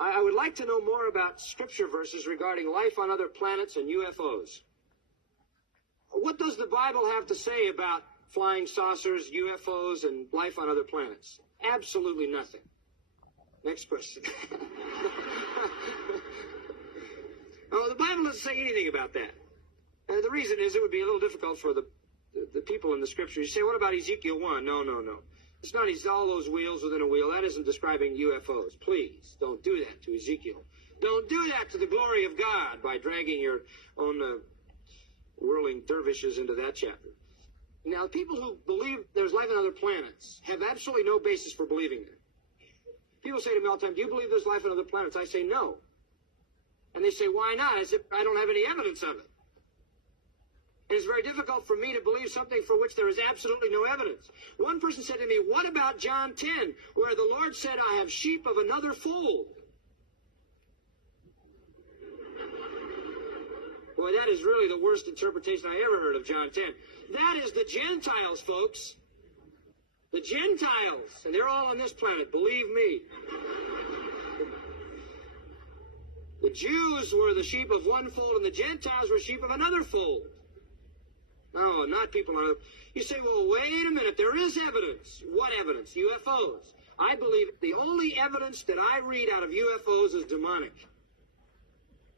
I would like to know more about scripture verses regarding life on other planets and UFOs. What does the Bible have to say about flying saucers, UFOs, and life on other planets? Absolutely nothing. Next question. Oh, the Bible doesn't say anything about that. The reason is it would be a little difficult for the people in the scripture. You say, what about Ezekiel 1? No. It's not all those wheels within a wheel. That isn't describing UFOs. Please, don't do that to Ezekiel. Don't do that to the glory of God by dragging your own whirling dervishes into that chapter. Now, people who believe there's life on other planets have absolutely no basis for believing it. People say to me all the time, do you believe there's life on other planets? I say no. And they say, why not? I said, I don't have any evidence of it. It is very difficult for me to believe something for which there is absolutely no evidence. One person said to me, what about John 10, where the Lord said, I have sheep of another fold? Boy, that is really the worst interpretation I ever heard of John 10. That is the Gentiles, folks. The Gentiles. And they're all on this planet, believe me. The Jews were the sheep of one fold, and the Gentiles were sheep of another fold. No, not people on earth. You say, well, wait a minute, there is evidence. What evidence? UFOs. I believe the only evidence that I read out of UFOs is demonic.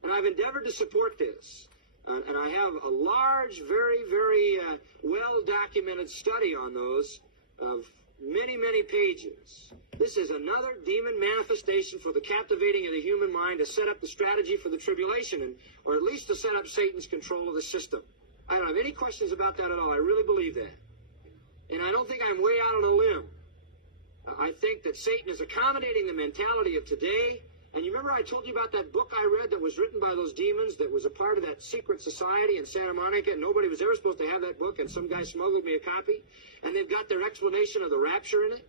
And I've endeavored to support this. And I have a large, very, very well-documented study on those of many, many pages. This is another demon manifestation for the captivating of the human mind to set up the strategy for the tribulation, or at least to set up Satan's control of the system. I don't have any questions about that at all. I really believe that. And I don't think I'm way out on a limb. I think that Satan is accommodating the mentality of today. And you remember I told you about that book I read that was written by those demons that was a part of that secret society in Santa Monica, and nobody was ever supposed to have that book, and some guy smuggled me a copy, and they've got their explanation of the rapture in it?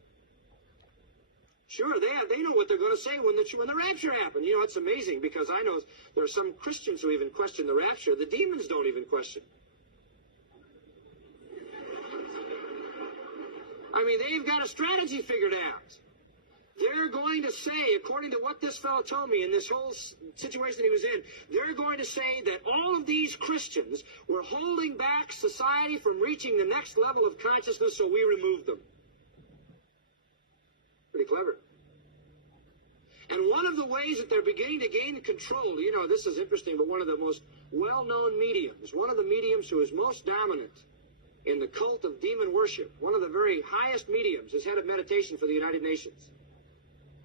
Sure, they know what they're going to say when the rapture happens. You know, it's amazing, because I know there are some Christians who even question the rapture. The demons don't even question. I mean, they've got a strategy figured out. They're going to say, according to what this fellow told me in this whole situation he was in, they're going to say that all of these Christians were holding back society from reaching the next level of consciousness, so we removed them. Pretty clever. And one of the ways that they're beginning to gain control, you know, this is interesting, but one of the most well-known mediums, one of the mediums who is most dominant in the cult of demon worship, one of the very highest mediums, is head of meditation for the United Nations.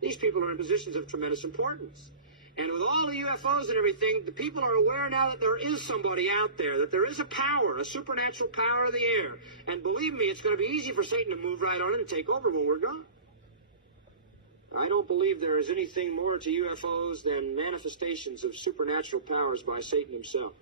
These people are in positions of tremendous importance. And with all the UFOs and everything, the people are aware now that there is somebody out there, that there is a power, a supernatural power of the air. And believe me, it's going to be easy for Satan to move right on in and take over when we're gone. I don't believe there is anything more to UFOs than manifestations of supernatural powers by Satan himself.